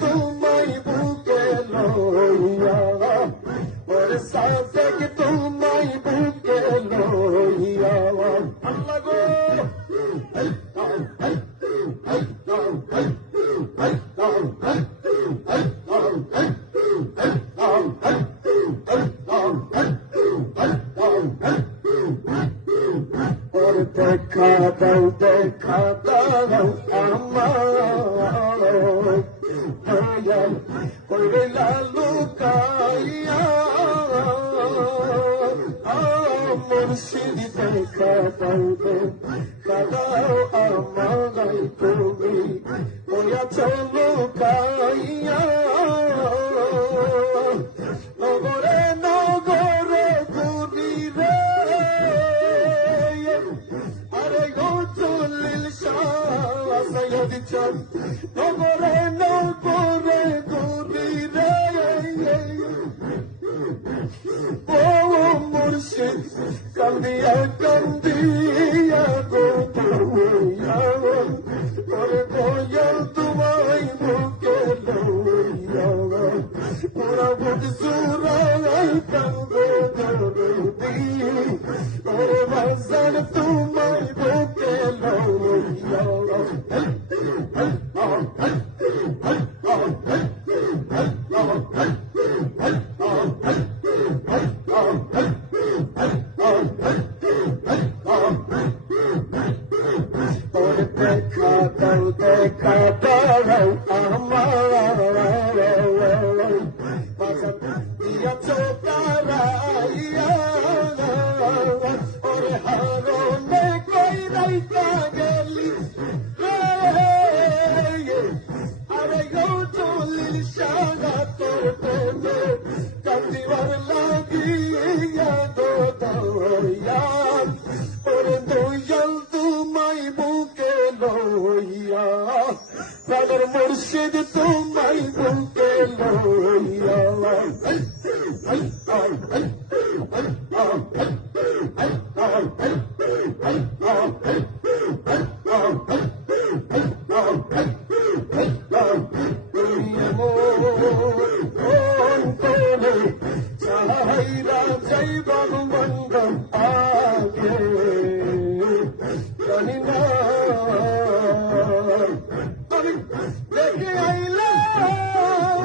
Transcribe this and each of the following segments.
তোমায় বুকে লইয়া ওরে সাদেক তোমায় বুকে লইয়া আল্লাহ গো দেখা দাও আমার করবে লালু কাইয়া মুর্শিদ দেখা দাও আমার তুমি ওয়া চলো কাইয়া নগরে নগরে ঘুরি রে আরে গো চলিল শাহ সৈয়দ চাঁদ নগরে নগরে ঘুরি রে ও মুর্শিদ কান্দিয়া কান্দিয়া গো তুমিয়া ওরে দয়াল তোমায় বুকে লইয়া পুরা বুক সুরাই কান্দে দরদি ওরে বাজার তোমায় বুকে লইয়া দেখা দাও আমার দিয়া চোকারাইয়া ওরে হারনে কই রাইতা গেলি আরে গো চলিল সাগা তোর প্রেমে কান্দিবার লাগিয়া গো দয়া ওরে দয়াল তোমায় বুকে লইয়া প্রাণের মুর্শিদ তোমায় বুকে লইয়া চাহাইরা যাইবার মন্দম আগে জানি না আমি দেখে আইলাম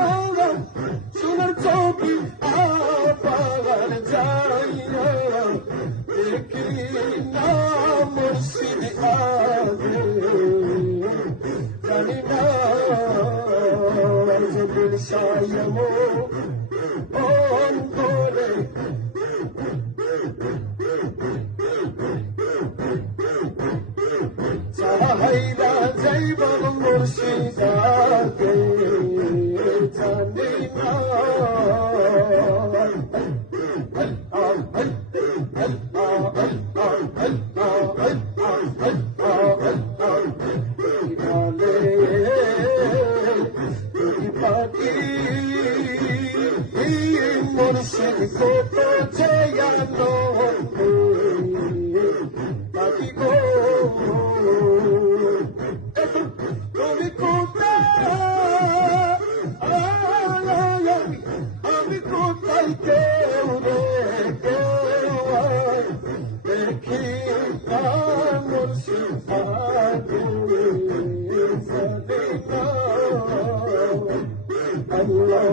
সোনার চৌকি আবার যাইয়া দেখি না মুর্শিদ আগে জানি না দিল সায়মো অন্তরে চাহাইরা যাইবার মুর্শিদাকে জানি না মুর্শিদ কো তো জয়ানো পাখি গো তুমি কোথায় আমি কোথায় কেউ রে দেখি মুর্শিদ আল্লাহ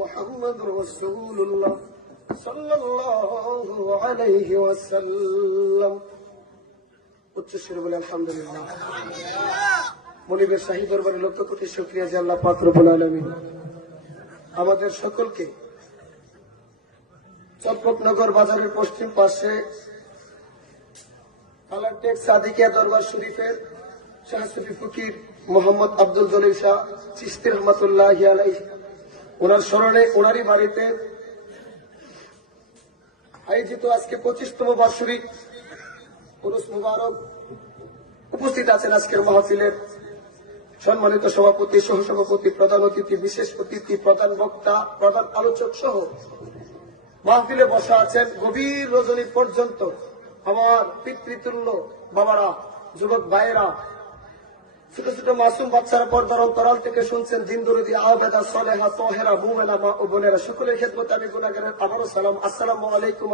محمد رسول الله صلى الله عليه وسلم উচ্চস্বরে বলে আলহামদুলিল্লাহ মনিবের শাহী দরবারে লক্ষ কোটি শুকরিয়া যে আল্লাহ পাক রব্বুল আলামিন আমাদের সকলকে চম্পকনগর বাজারের পশ্চিম পাশে কালারটেক সাদিকিয়া দরবার শরীফের শাহ সুফি ফকির মোহাম্মদ আব্দুল জলিল শাহ চিশতি রহমাতুল্লাহি আলাইহি ওনার স্মরণে ওনারই বাড়িতে আয়োজিত আজকে 25তম বার্ষিক উরুস মুবারক উপস্থিত আছেন আজকের মাহফিলের সম্মানিত সভাপতি, সহসভাপতি, প্রধান অতিথি, বিশেষ অতিথি, প্রধান বক্তা, প্রধান আলোচক সহ মাহফিলে বসা আছেন গভীর রজনী পর্যন্ত আমার পিতৃতুল্য বাবারা, যুবক ভাইয়েরা, ছোট ছোট মাসুম বাচ্চারা, পর্দার অন্তরাল থেকে শুনছেন, জিন্দুরদি, আবেদা, সলেহা, তহেরা, মুমেনা, মা ও বোনেরা, সকলের ক্ষেত্রে আমি গুনাহগারের আবারও সালাম। আসসালামু আলাইকুম।